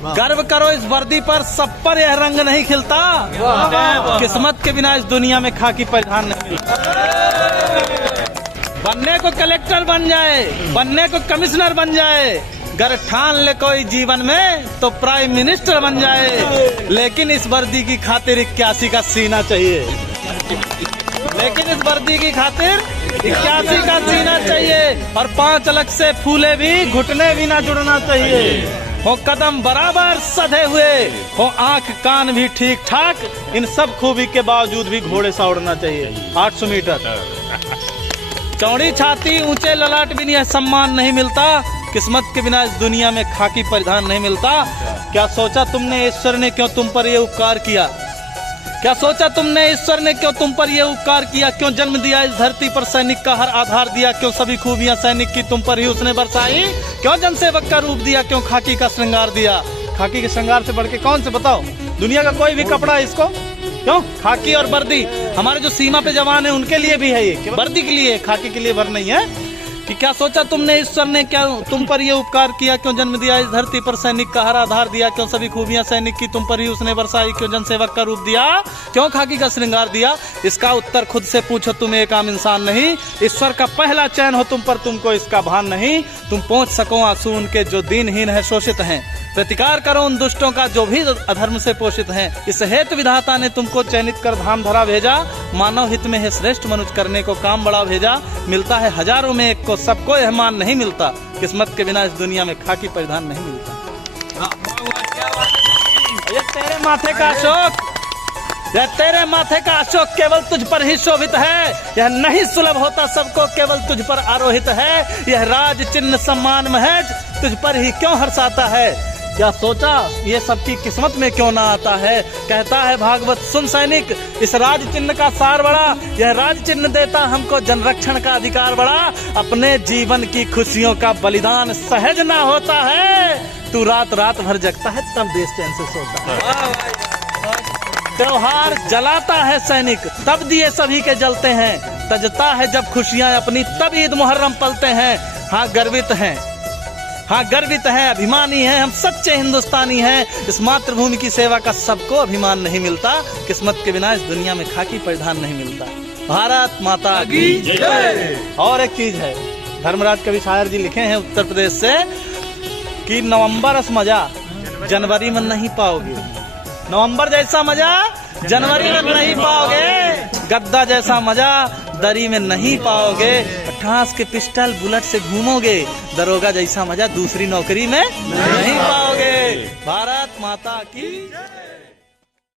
गर्व करो इस वर्दी पर, सब पर यह रंग नहीं खिलता। किस्मत के बिना इस दुनिया में खाकी परिधान नहीं मिलता। बनने को कलेक्टर बन जाए, बनने को कमिश्नर बन जाए, गर ठान ले कोई जीवन में तो प्राइम मिनिस्टर बन जाए। लेकिन इस वर्दी की खातिर 81 का सीना चाहिए। लेकिन इस वर्दी की खातिर 81 का सीना चाहिए। और 5 अलग से फूले भी, घुटने भी ना जुड़ना चाहिए। हो कदम बराबर सधे हुए, हो आंख कान भी ठीक ठाक, इन सब खूबी के बावजूद भी घोड़े सा उड़ना चाहिए। 800 मीटर चौड़ी छाती, ऊंचे ललाट भी यह सम्मान नहीं मिलता। किस्मत के बिना इस दुनिया में खाकी परिधान नहीं मिलता। क्या सोचा तुमने ईश्वर ने क्यों तुम पर यह उपकार किया? क्या सोचा तुमने ईश्वर ने क्यों तुम पर यह उपकार किया? क्यों जन्म दिया इस धरती पर, सैनिक का हर आधार दिया? क्यों सभी खूबियां सैनिक की तुम पर ही उसने बरसाई? क्यों जनसेवक का रूप दिया? क्यों खाकी का श्रृंगार दिया? खाकी के श्रृंगार से बढ़ के कौन से बताओ? दुनिया का कोई भी कपड़ा है इसको? क्यों? खाकी और वर्दी हमारे जो सीमा पे जवान है उनके लिए भी है, ये वर्दी के लिए, खाकी के लिए भर नहीं है। कि क्या सोचा तुमने ईश्वर ने क्या तुम पर ये उपकार किया? क्यों जन्म दिया इस धरती पर, सैनिक का हर आधार दिया? क्यों सभी खूबियां सैनिक की तुम पर ही उसने बरसाई? क्यों जनसेवक का रूप दिया? क्यों खाकी का श्रृंगार दिया? इसका उत्तर खुद से पूछो, तुम एक आम इंसान नहीं। ईश्वर का पहला चयन हो तुम पर, तुमको इसका भान नहीं। तुम पहुंच सको आंसू उनके जो दीनहीन है, शोषित हैं। प्रतिकार करो उन दुष्टों का जो भी अधर्म से पोषित हैं। इस हेतु विधाता ने तुमको चयनित कर धाम धरा भेजा। मानव हित में है श्रेष्ठ मनुष्य करने को काम बड़ा भेजा। मिलता है हजारों में एक को, सबको यह मान नहीं मिलता। किस्मत के बिना इस दुनिया में खाकी परिधान नहीं मिलता। ये तेरे माथे का अशोक, यह तेरे माथे का अशोक केवल तुझ पर ही शोभित है। यह नहीं सुलभ होता सबको, केवल तुझ पर आरोहित है। यह राज चिन्ह सम्मान महज तुझ पर ही क्यों हर्षाता है? क्या सोचा ये सबकी किस्मत में क्यों ना आता है? कहता है भागवत सुन सैनिक, इस राज चिन्ह का सार बड़ा। यह राज चिन्ह देता हमको जनरक्षण का अधिकार बड़ा। अपने जीवन की खुशियों का बलिदान सहज ना होता है। तू रात रात भर जगता है तब देश चैन से सोता है। त्योहार जलाता है सैनिक तब दिए सभी के जलते हैं। तजता है जब खुशियां अपनी तब ईद मुहर्रम पलते हैं। हाँ गर्वित हैं, हाँ गर्वित है, अभिमानी है, हम सच्चे हिंदुस्तानी हैं। इस मातृभूमि की सेवा का सबको अभिमान नहीं मिलता। किस्मत के बिना इस दुनिया में खाकी परिधान नहीं मिलता। भारत माता की जय। और एक चीज है, धर्मराज कवि शायर जी लिखे हैं उत्तर प्रदेश से कि नवंबर रस मजा जनवरी में नहीं पाओगे। नवंबर जैसा मजा जनवरी में नहीं पाओगे। गद्दा जैसा मजा दरी में नहीं पाओगे। ठास के पिस्टल बुलेट से घूमोगे। दरोगा जैसा मजा दूसरी नौकरी में नहीं पाओगे। भारत माता की जय।